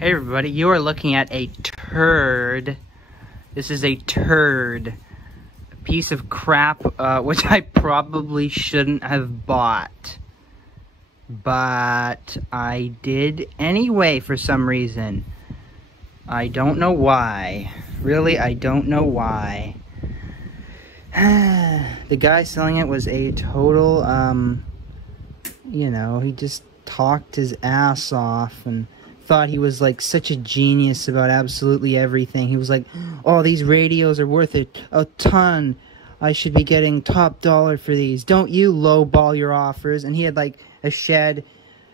Hey everybody, you are looking at a turd. This is a turd. A piece of crap, which I probably shouldn't have bought. But I did anyway for some reason. I don't know why. Really, I don't know why. The guy selling it was a total, you know, he just talked his ass off and thought he was like such a genius about absolutely everything. He was like, oh, these radios are worth a ton. I should be getting top dollar for these. Don't you lowball your offers. And he had like a shed,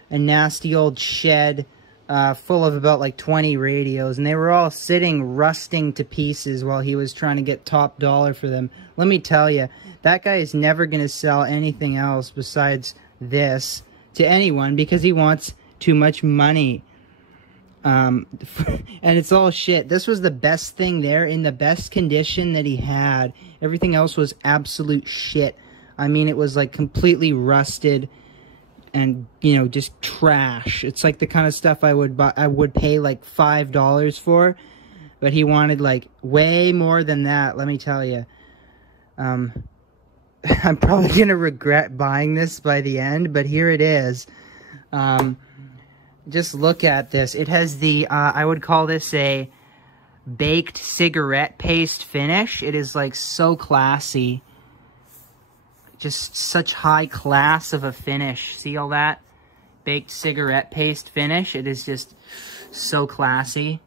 a nasty old shed full of about like 20 radios, and they were all sitting rusting to pieces while he was trying to get top dollar for them. Let me tell you, that guy is never going to sell anything else besides this to anyone because he wants too much money. And it's all shit. This was the best thing there in the best condition that he had. Everything else was absolute shit. I mean, it was like completely rusted and, you know, just trash. It's like the kind of stuff I would buy, I would pay like $5 for, but he wanted like way more than that, let me tell you. I'm probably going to regret buying this by the end, but here it is. Just look at this. It has the, I would call this a baked cigarette paste finish. It is like so classy. Just such high class of a finish. See all that? Baked cigarette paste finish. It is just so classy.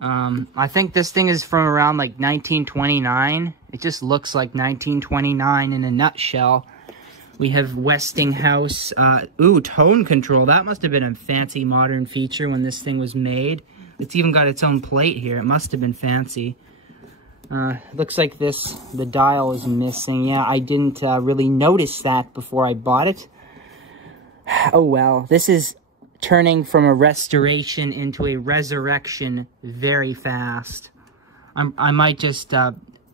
I think this thing is from around like 1929. It just looks like 1929 in a nutshell. We have Westinghouse, tone control. That must have been a fancy modern feature when this thing was made. It's even got its own plate here. It must have been fancy. Looks like the dial is missing. Yeah, I didn't really notice that before I bought it. Oh well, this is turning from a restoration into a resurrection very fast. I might just,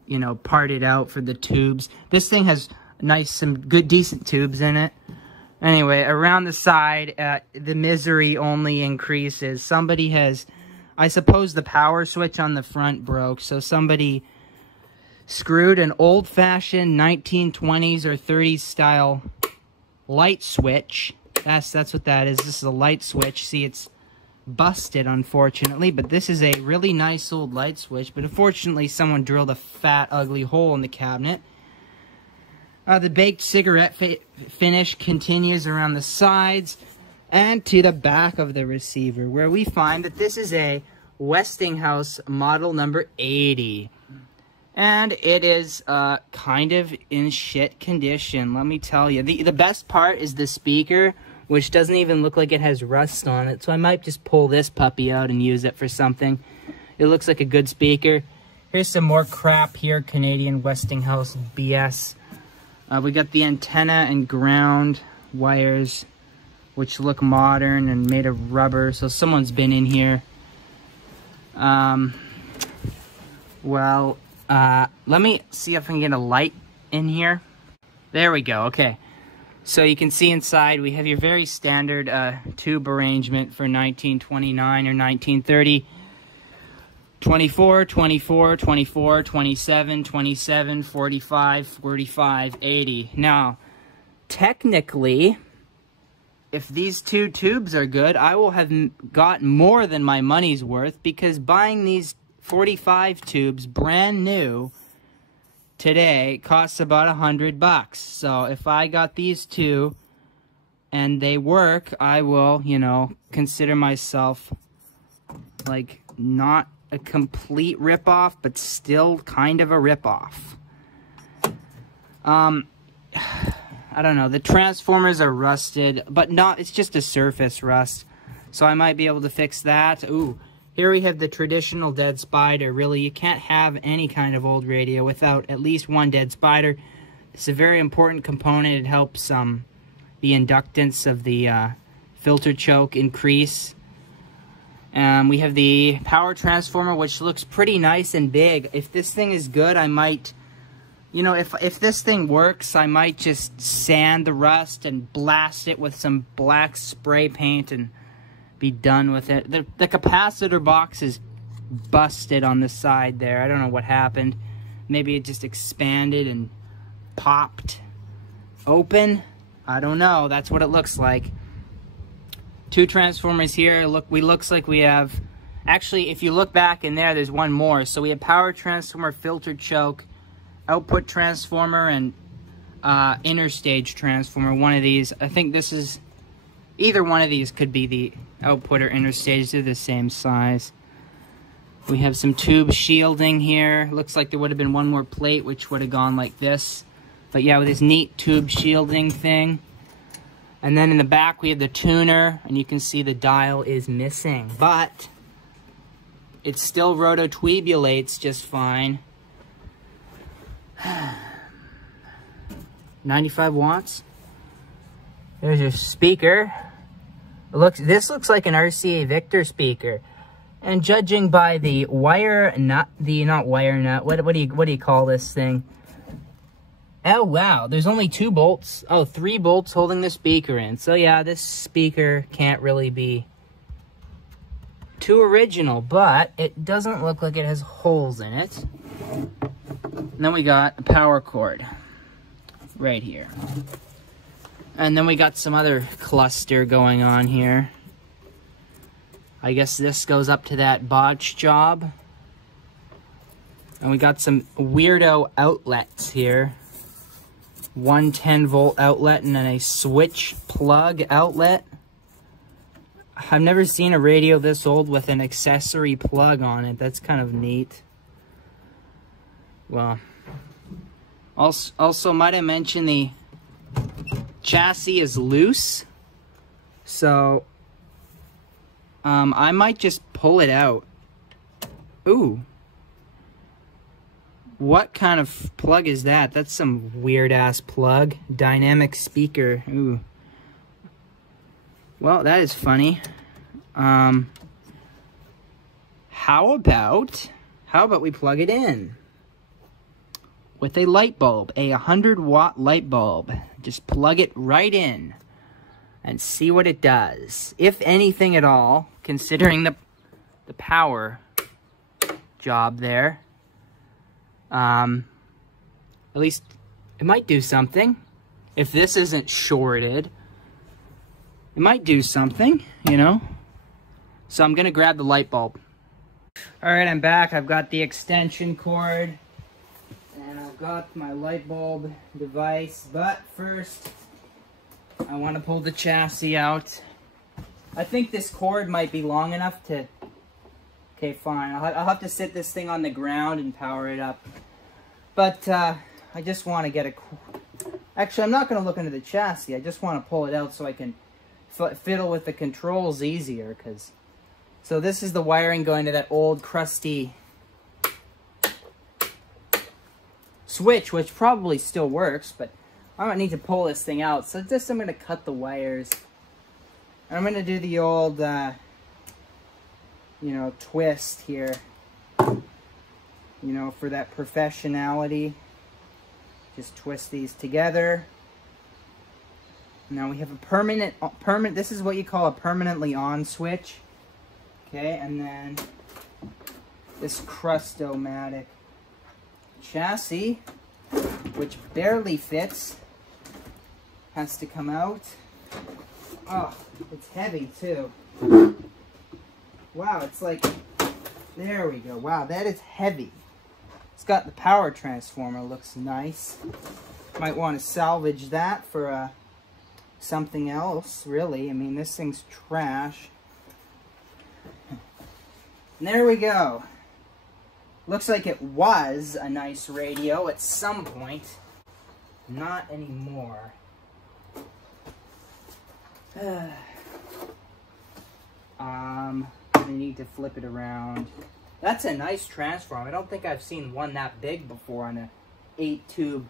you know, part it out for the tubes. This thing has some good, decent tubes in it. Anyway, around the side, the misery only increases. Somebody has, I suppose the power switch on the front broke, so somebody screwed an old-fashioned 1920s or 30s style light switch. That's what that is. This is a light switch. See, it's busted, unfortunately, but this is a really nice old light switch. But unfortunately, someone drilled a fat, ugly hole in the cabinet. The baked cigarette finish continues around the sides and to the back of the receiver, where we find that this is a Westinghouse model number 80. And it is kind of in shit condition, let me tell you. The best part is the speaker, which doesn't even look like it has rust on it. So I might just pull this puppy out and use it for something. It looks like a good speaker. Here's some more crap here, Canadian Westinghouse BS. We got the antenna and ground wires, which look modern and made of rubber, so someone's been in here. Let me see if I can get a light in here. There we go, okay. So you can see inside we have your very standard tube arrangement for 1929 or 1930. 24, 24, 24, 27, 27, 45, 45, 80. Now, technically, if these two tubes are good, I will have got more than my money's worth, because buying these 45 tubes brand new today costs about $100. So if I got these two and they work, I will, you know, consider myself like not a complete rip-off, but still kind of a rip-off. I don't know, the transformers are rusted, but not, it's just a surface rust, so I might be able to fix that. Ooh, here we have the traditional dead spider. Really, you can't have any kind of old radio without at least one dead spider. It's a very important component. It helps the inductance of the filter choke increase. We have the power transformer, which looks pretty nice and big. If this thing is good, I might, you know, if this thing works, I might just sand the rust and blast it with some black spray paint and be done with it. The capacitor box is busted on the side there. I don't know what happened. Maybe it just expanded and popped open. I don't know. That's what it looks like. 2 transformers here. Looks like we have, actually, if you look back in there, there's one more. So we have power transformer, filter choke, output transformer, and interstage transformer. One of these, I think this is, either one of these could be the output or interstage. They're the same size. We have some tube shielding here. Looks like there would have been one more plate, which would have gone like this. But yeah, with this neat tube shielding thing. And then in the back, we have the tuner, and you can see the dial is missing. But it still rototubulates just fine. 95 watts. There's your speaker. This looks like an RCA Victor speaker. And judging by the wire nut, not wire nut, what do you call this thing? Oh wow, there's only 2 bolts. Oh, 3 bolts holding the speaker in. So yeah, this speaker can't really be too original, but it doesn't look like it has holes in it. And then we got a power cord right here. And then we got some other cluster going on here. I guess this goes up to that botched job. And we got some weirdo outlets here. One 10-volt outlet and then a switch plug outlet. I've never seen a radio this old with an accessory plug on it. That's kind of neat. Well, also might I mention the chassis is loose. So I might just pull it out. Ooh. What kind of plug is that? That's some weird-ass plug. Dynamic speaker. Ooh. Well, that is funny. How about we plug it in with a light bulb, a 100-watt light bulb. Just plug it right in and see what it does. If anything at all, considering the power job there. At least it might do something. If this isn't shorted, it might do something, you know? So I'm gonna grab the light bulb. All right, I'm back. I've got the extension cord and I've got my light bulb device, but first I want to pull the chassis out. I think this cord might be long enough to... Okay, fine. I'll have to sit this thing on the ground and power it up. But I just want to get a... Actually, I'm not going to look into the chassis. I just want to pull it out so I can fiddle with the controls easier. So this is the wiring going to that old crusty switch, which probably still works, but I might need to pull this thing out. So just I'm going to cut the wires. And I'm going to do the old... you know, twist here, you know, for that professionality. Just twist these together. Now we have a permanent, this is what you call a permanently on switch. Okay, and then this Crust-o-matic chassis, which barely fits, has to come out. Oh, it's heavy too. Wow, it's like, there we go. Wow, that is heavy. It's got the power transformer, looks nice. Might want to salvage that for something else, really. I mean, this thing's trash. And there we go. Looks like it was a nice radio at some point. Not anymore. I need to flip it around. That's a nice transformer. I don't think I've seen one that big before on a 8-tube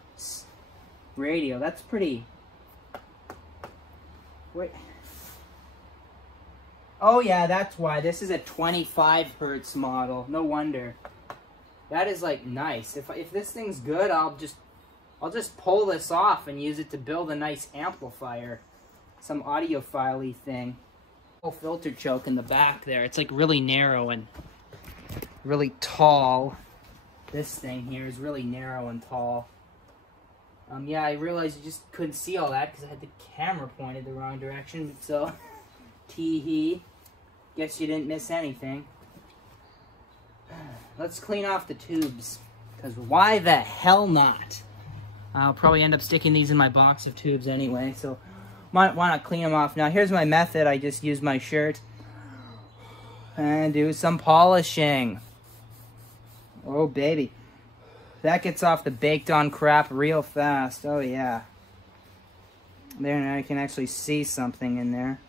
radio. That's pretty... Wait. Oh yeah, that's why. This is a 25 hertz model. No wonder. That is like nice. If this thing's good, I'll just pull this off and use it to build a nice amplifier. Some audiophile-y thing. Filter choke in the back there. It's like really narrow and really tall. This thing here is really narrow and tall. Yeah, I realized you just couldn't see all that because I had the camera pointed the wrong direction. So, tee-hee. Guess you didn't miss anything. Let's clean off the tubes, because why the hell not? I'll probably end up sticking these in my box of tubes anyway, so might want to clean them off. Now here's my method. I just use my shirt and do some polishing. Oh baby, that gets off the baked on crap real fast. Oh yeah. There, now I can actually see something in there.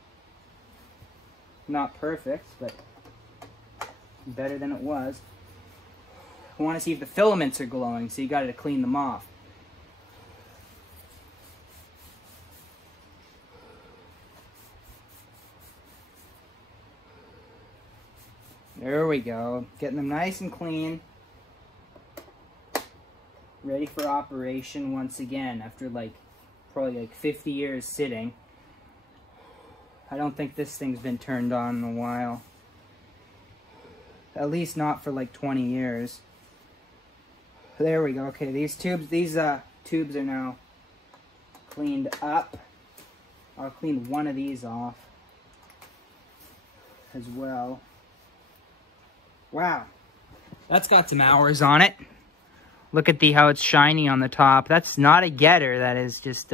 Not perfect, but better than it was. I want to see if the filaments are glowing, so you got to clean them off. There we go. Getting them nice and clean. Ready for operation once again after probably like 50 years sitting. I don't think this thing's been turned on in a while. At least not for like 20 years. There we go. Okay, these tubes are now cleaned up. I'll clean one of these off as well. Wow, that's got some hours on it. Look at how it's shiny on the top. That's not a getter. That is just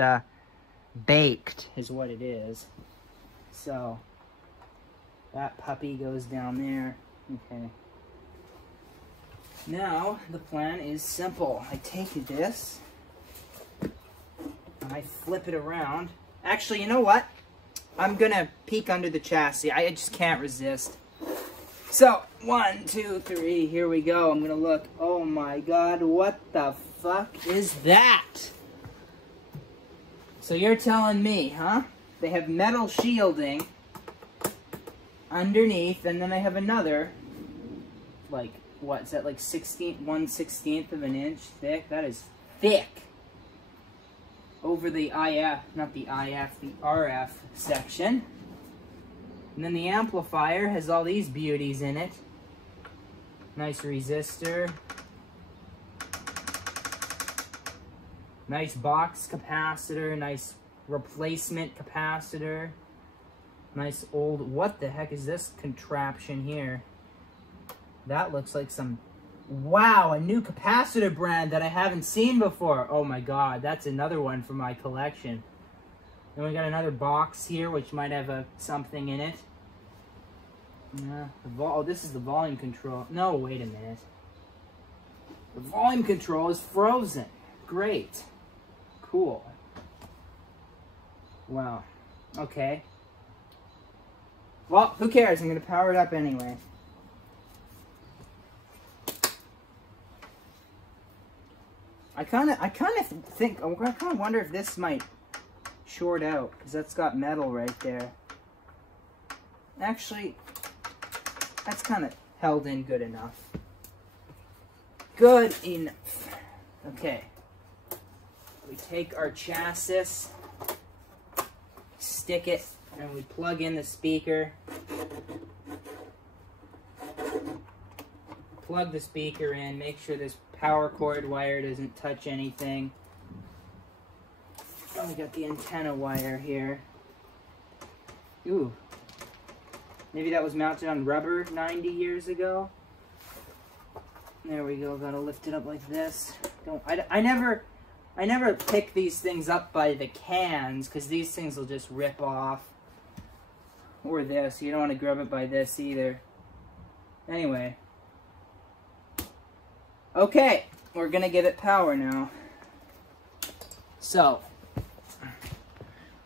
baked, is what it is. So that puppy goes down there. Okay. Now, the plan is simple. I take this, I flip it around. Actually, you know what? I'm gonna peek under the chassis. I just can't resist. So, 1, 2, 3, here we go. I'm gonna look. Oh my God, what the fuck is that? So you're telling me, huh? They have metal shielding underneath, and then they have another, like, what is that, like 1/16 of an inch thick? That is thick. Over the IF, not the IF, the RF section. And then the amplifier has all these beauties in it. Nice resistor. Nice box capacitor, nice replacement capacitor. Nice old, what the heck is this contraption here? That looks like some, wow, a new capacitor brand that I haven't seen before. Oh my God, that's another one for my collection. Then we got another box here, which might have something in it. Yeah, oh, this is the volume control. No, wait a minute. The volume control is frozen. Great. Cool. Wow. Okay. Well, who cares? I'm going to power it up anyway. I kind of think, I kind of wonder if this might short out, because that's got metal right there. Actually, that's kind of held in good enough. Good enough. Okay. We take our chassis, stick it, and we plug in the speaker. Plug the speaker in, make sure this power cord wire doesn't touch anything. And we got the antenna wire here. Ooh. Maybe that was mounted on rubber 90 years ago. There we go, gotta lift it up like this. I never pick these things up by the cans, because these things will just rip off. Or this, you don't want to grab it by this either. Anyway. Okay, we're gonna give it power now. So,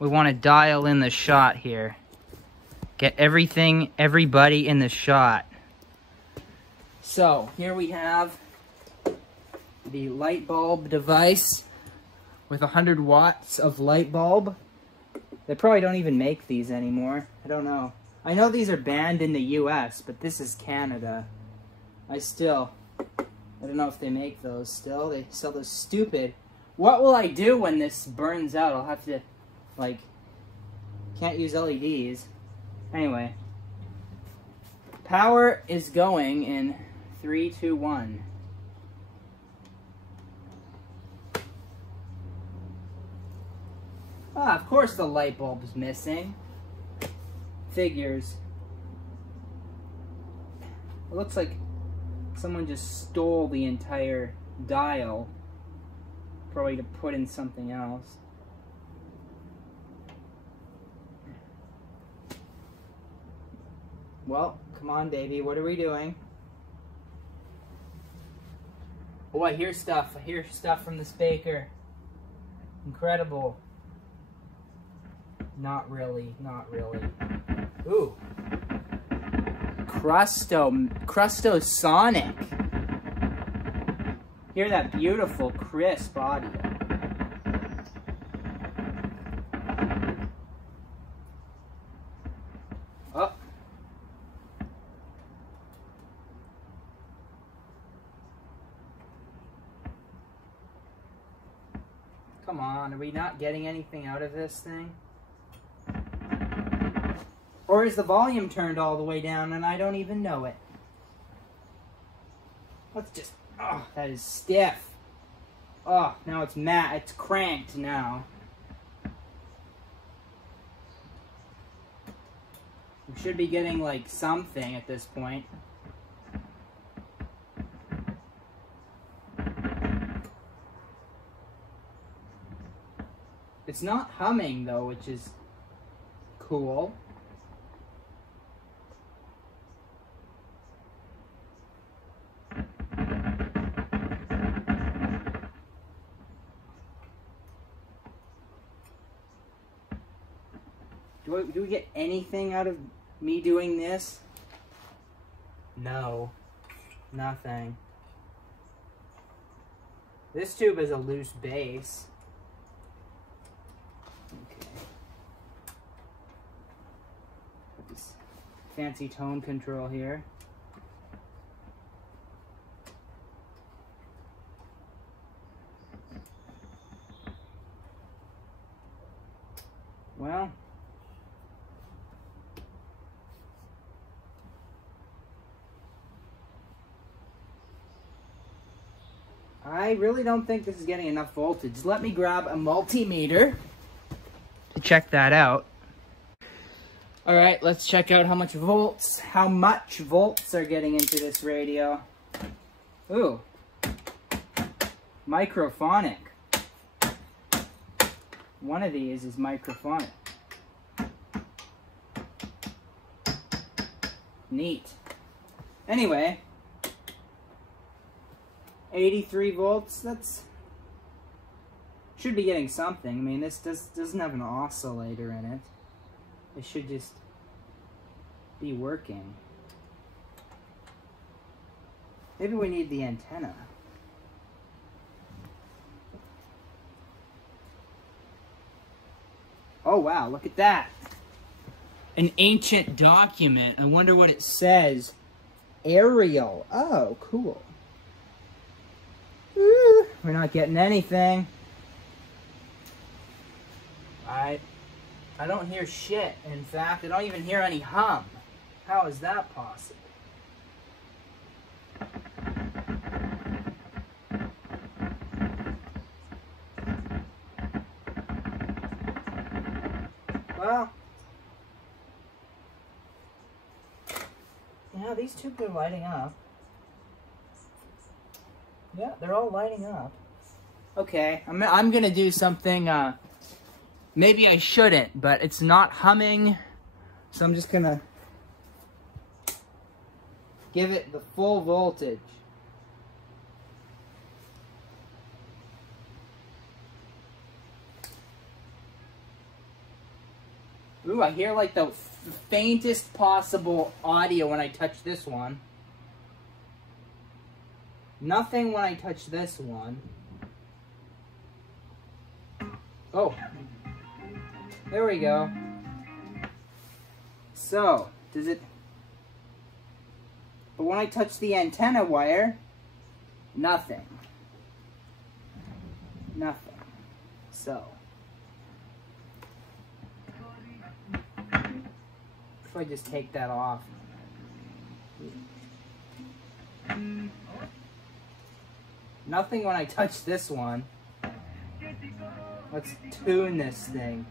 we want to dial in the shot here. Get everybody in the shot. So, here we have the light bulb device with 100 watts of light bulb. They probably don't even make these anymore. I don't know. I know these are banned in the US, but this is Canada. I don't know if they make those still. They sell those stupid. What will I do when this burns out? I'll have to, like, can't use LEDs. Anyway, power is going in 3, 2, 1. Ah, of course the light bulb is missing. Figures. It looks like someone just stole the entire dial, probably to put in something else. Well, come on, baby. What are we doing? Oh, I hear stuff. I hear stuff from this baker. Incredible. Not really. Not really. Ooh. Crusto Sonic. Hear that beautiful, crisp audio. Oh. Come on, are we not getting anything out of this thing? Or is the volume turned all the way down and I don't even know it? Let's just... Oh, that is stiff. Oh, now it's matte. It's cranked now. We should be getting, like, something at this point. It's not humming, though, which is cool. Do we get anything out of me doing this? No. Nothing. This tube is a loose base. Okay. Got this fancy tone control here. Well, I really don't think this is getting enough voltage. Let me grab a multimeter to check that out. All right, let's check out how much volts are getting into this radio. Ooh, microphonic. One of these is microphonic. Neat. Anyway, 83 volts, that's... should be getting something. I mean, this doesn't have an oscillator in it. It should just be working. Maybe we need the antenna. Oh wow, look at that. An ancient document. I wonder what it says. Aerial. Oh, cool. Ooh, we're not getting anything. I don't hear shit. In fact, I don't even hear any hum. How is that possible? Well, yeah, these tubes are lighting up. Yeah, they're all lighting up. Okay, I'm gonna do something, maybe I shouldn't, but it's not humming, so I'm just gonna give it the full voltage. Ooh, I hear like the faintest possible audio when I touch this one. Nothing when I touch this one. Oh, there we go. So, does it... But when I touch the antenna wire, nothing. Nothing. So... if I just take that off? Nothing when I touch this one. Let's tune this thing.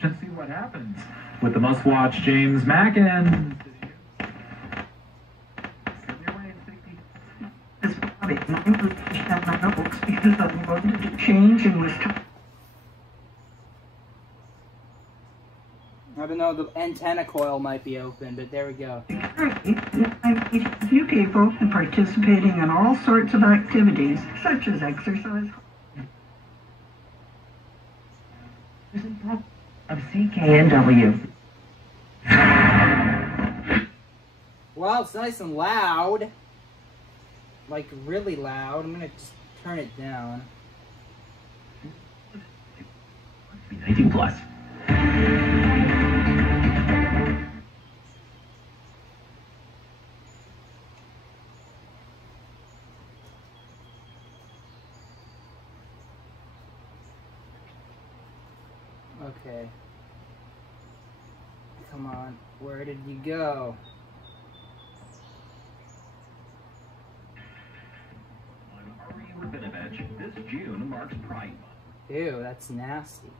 Just see what happens with the must-watch James Mackin. I don't know, the antenna coil might be open, but there we go. A few people participating in all sorts of activities, such as exercise. Of CKNW. Well, it's nice and loud. Like, really loud. I'm gonna just turn it down. 19 plus. Okay. Come on. Where did you go? This June marks Pride Month. Ew, that's nasty.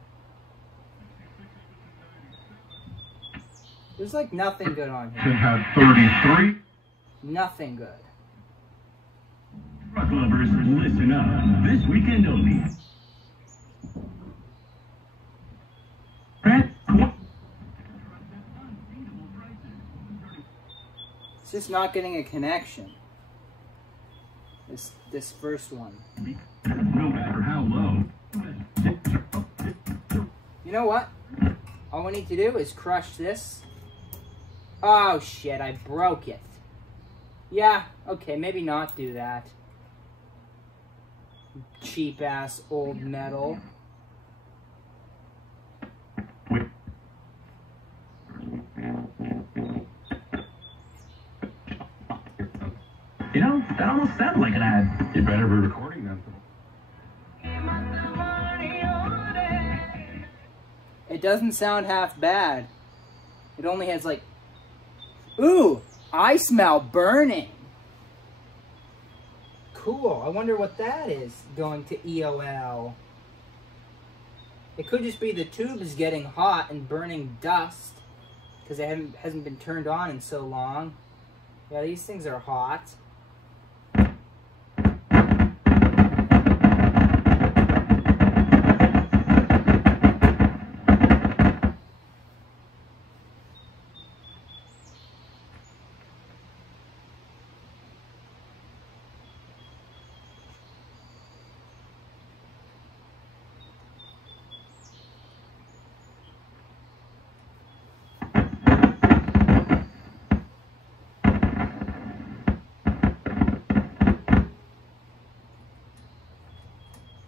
There's like nothing good on They here. have 33. Nothing good. Truck lovers, listen up. This weekend only. It's just not getting a connection. This first one. No matter how low. You know what? All we need to do is crush this. Oh shit, I broke it. Yeah, okay, maybe not do that. Cheap ass old metal. You know, that almost sounded like an ad. You better be recording them. It doesn't sound half bad. It only has like... Ooh! I smell burning! Cool. I wonder what that is going to EOL. It could just be the tube is getting hot and burning dust. Because it hasn't been turned on in so long. Yeah, these things are hot.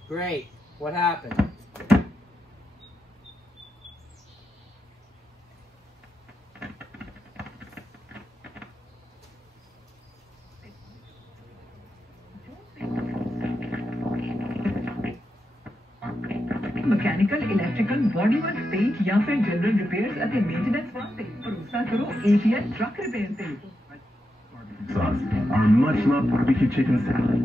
Great. What happened? Mechanical, electrical, bodywork, paint या फिर general repairs ਅਤੇ maintenance वास्ते भरोसा करो ATL truck repair पे. Sauce, our much loved barbecue chicken salad.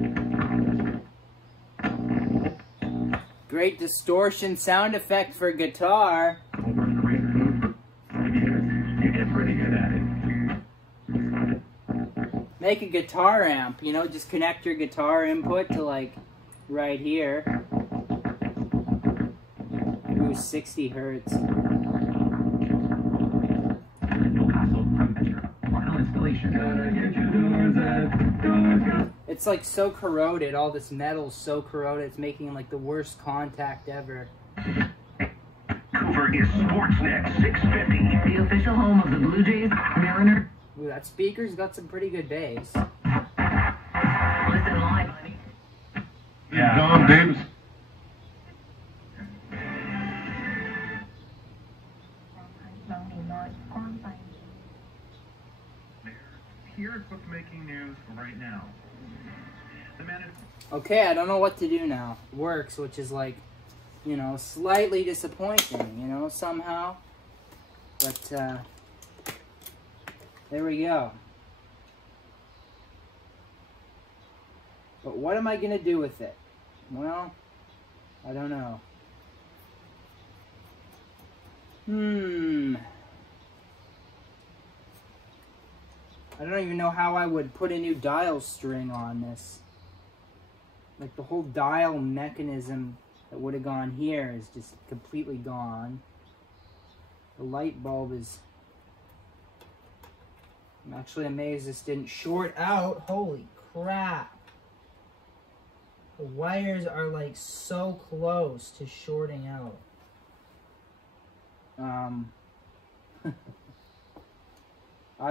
Great distortion sound effect for guitar. You get pretty good at it. Make a guitar amp, you know, just connect your guitar input to like right here. Ooh, 60 hertz. Final installation. It's like so corroded, all this metal's so corroded, it's making like the worst contact ever. Vancouver is Sportsnet 650. The official home of the Blue Jays, Mariner. Ooh, that speaker's got some pretty good bass. Listen live, honey. Yeah. Don Davis. Here's what's making news right now. Okay, I don't know what to do now. Works, which is like, you know, slightly disappointing, you know, somehow. But, There we go. But what am I going to do with it? Well, I don't know. I don't even know how I would put a new dial string on this. Like the whole dial mechanism that would have gone here is just completely gone. The light bulb is... I'm actually amazed this didn't short out. Holy crap. The wires are like so close to shorting out. I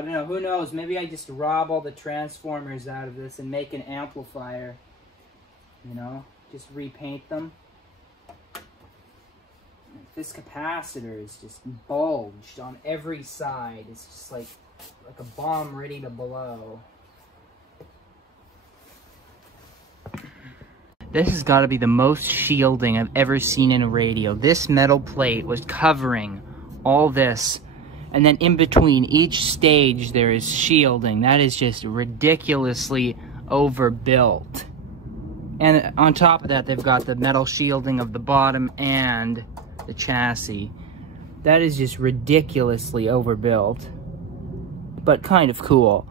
don't know, who knows? Maybe I just rob all the transformers out of this and make an amplifier. You know, just repaint them. This capacitor is just bulged on every side. It's just like a bomb ready to blow. This has got to be the most shielding I've ever seen in a radio. This metal plate was covering all this. And then in between each stage there is shielding. That is just ridiculously overbuilt. And on top of that, they've got the metal shielding of the bottom and the chassis. That is just ridiculously overbuilt. But kind of cool.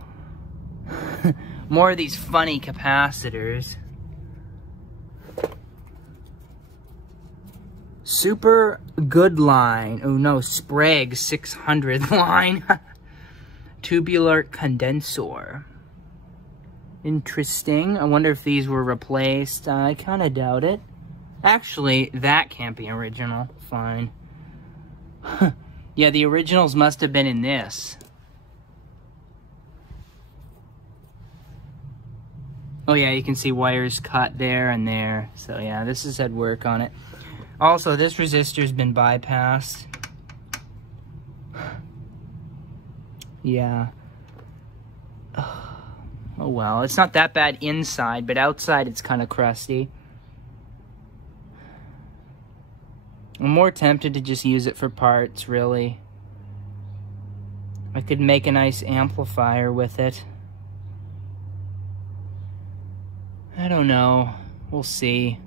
More of these funny capacitors. Super good line. Oh no, Sprague 600 line. Tubular condenser. Interesting. I wonder if these were replaced. I kind of doubt it. Actually, that can't be original. Fine. Yeah, the originals must have been in this. Oh yeah, you can see wires cut there and there. So yeah, this has had work on it. Also, this resistor's been bypassed. Yeah. Oh well, it's not that bad inside, but outside it's kind of crusty. I'm more tempted to just use it for parts, really. I could make a nice amplifier with it. I don't know. We'll see.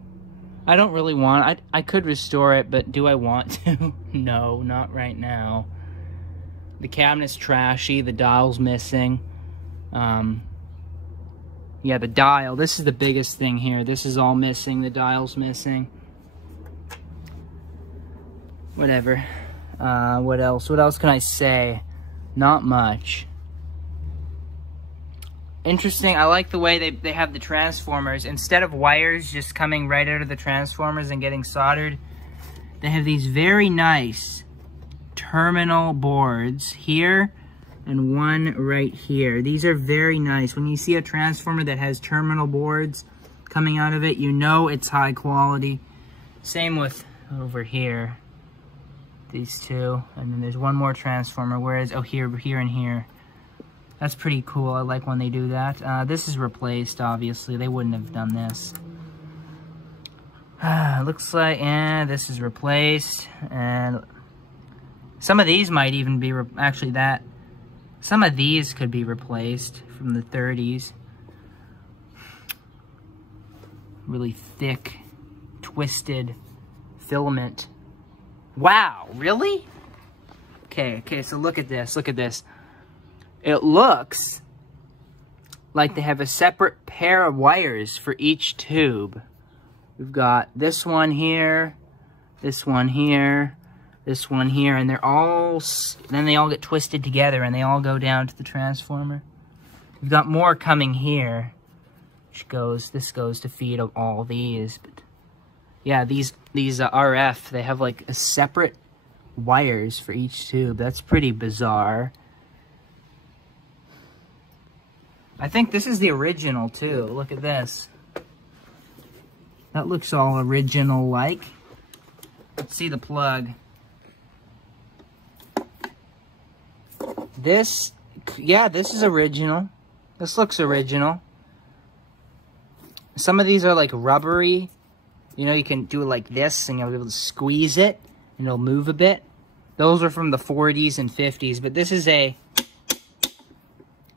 I don't really want... I could restore it, but do I want to? No, not right now. The cabinet's trashy. The dial's missing. Yeah, the dial. This is the biggest thing here. This is all missing. The dial's missing. Whatever. What else? What else can I say? Not much. Interesting. I like the way they have the transformers. Instead of wires just coming right out of the transformers and getting soldered, they have these very nice terminal boards here and one right here. These are very nice. When you see a transformer that has terminal boards coming out of it, you know it's high quality. Same with over here. These two. And then there's one more transformer. Whereas, oh, here, and here. That's pretty cool. I like when they do that. This is replaced, obviously. They wouldn't have done this. Looks like, this is replaced. And some of these might even be, actually that, some of these could be replaced from the 30s. Really thick, twisted filament. Wow, really? Okay, so look at this, It looks like they have a separate pair of wires for each tube. We've got this one here, this one here, this one here, and they're all, then they all get twisted together and they all go down to the transformer. We've got more coming here, which goes, this goes to feed all these, but yeah, these RF, they have like a separate wires for each tube. That's pretty bizarre. I think this is the original too. Look at this. That looks all original-like. Let's see the plug. This, yeah, this is original. This looks original. Some of these are like rubbery. You know, you can do it like this and you'll be able to squeeze it and it'll move a bit. Those are from the 40s and 50s, but this is a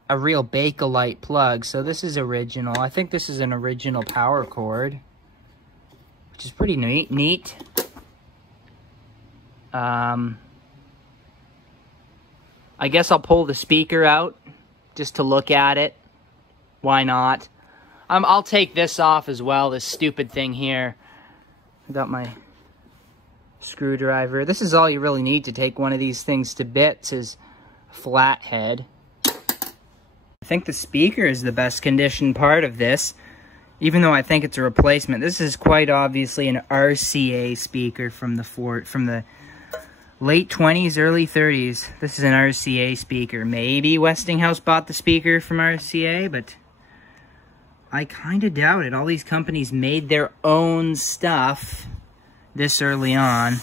a real Bakelite plug. So this is original. I think this is an original power cord, which is pretty neat. I guess I'll pull the speaker out just to look at it. Why not? I'll take this off as well, this stupid thing here. I got my screwdriver. This is all you really need to take one of these things to bits, is a flat head. I think the speaker is the best conditioned part of this, even though I think it's a replacement. This is quite obviously an RCA speaker from the late 20s, early 30s. This is an RCA speaker. Maybe Westinghouse bought the speaker from RCA, but I kind of doubt it. All these companies made their own stuff this early on.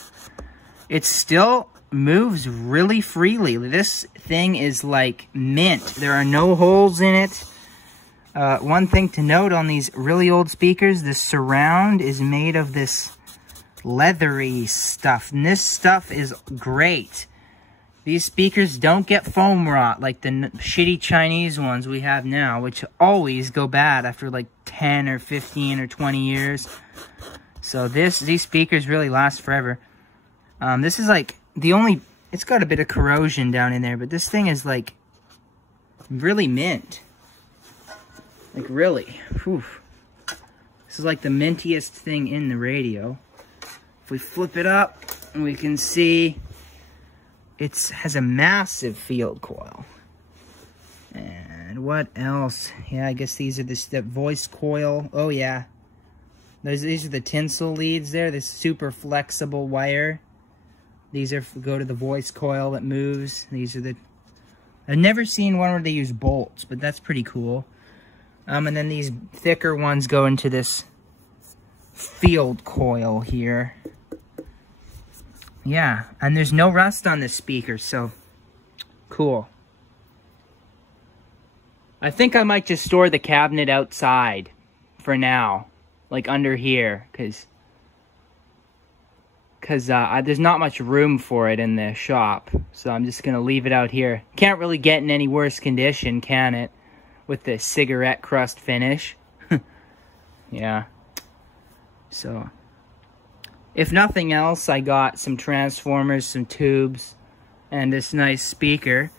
It still moves really freely. This thing is like mint. There are no holes in it. One thing to note on these really old speakers, the surround is made of this leathery stuff, and this stuff is great. These speakers don't get foam rot like the shitty Chinese ones we have now, which always go bad after like 10 or 15 or 20 years. So these speakers really last forever. This is like it's got a bit of corrosion down in there, but this thing is like really mint. Like really. Whew. This is like the mintiest thing in the radio. If we flip it up, we can see it has a massive field coil. And what else? Yeah, I guess these are the voice coil. Oh yeah. These are the tinsel leads there, this super flexible wire. These go to the voice coil that moves. These are I've never seen one where they use bolts, but that's pretty cool. And then these thicker ones go into this field coil here. Yeah, and there's no rust on this speaker, so cool. I think I might just store the cabinet outside for now, like under here, because there's not much room for it in the shop, so I'm just gonna leave it out here. Can't really get in any worse condition, can it? With the cigarette crust finish. Yeah. So, if nothing else, I got some transformers, some tubes, and this nice speaker.